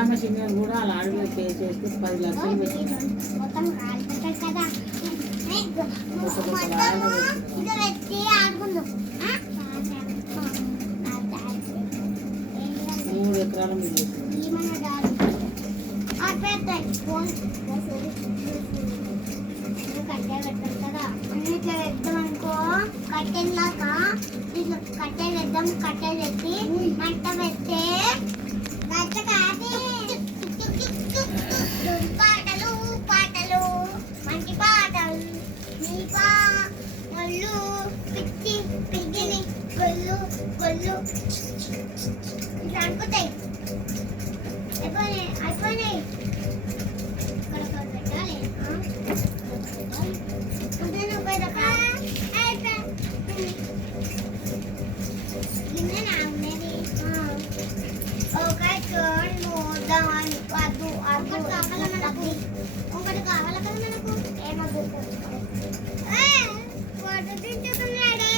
కళ్యాణ సింగర్ కూడా అలా అడుగు చేస్తే 10 లక్షలు పెట్టి మొత్తం కాలిపోతాయి కదా. ఇది పెట్టి ఆడుకుందాం. 3 ఎకరాల మీద కట్టెలు పెట్టాం కదా, ఇట్లా పెడతాం అనుకో. కట్టెలాగా ఇట్లా కట్టెలు వేద్దాం. కట్టెలు పెట్టి మంట పెడితే పాటలు పాటలు మంచి పాటలు ఒళ్ళు పిచ్చి పిచ్చిని గొల్లు గొల్లు ఇట్లా అనుకుంటాయి. అయిపోయినాయి. పెట్టాలి ఒకటి కావాలి కదా మనకు. ఏమో ఫోటో తీసుకున్నాడే.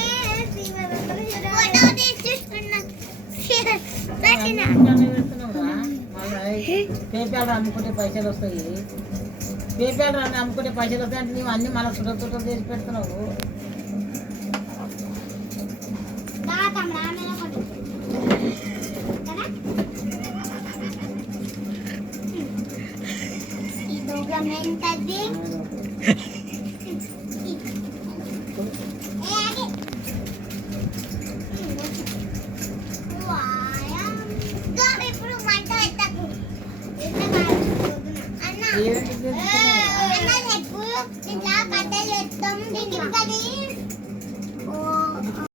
పేపాల్ అమ్ముకుంటే పైసలు వస్తాయి. పేపాల్ అమ్ముకుంటే పైసలు వస్తాయి అంటే నువ్వు అన్ని మన సురక్ష చేసి పెడుతున్నావు. ఇప్పుడు మంట పెట్టకు. ఇట్లా కట్టెలు ఎత్తాం.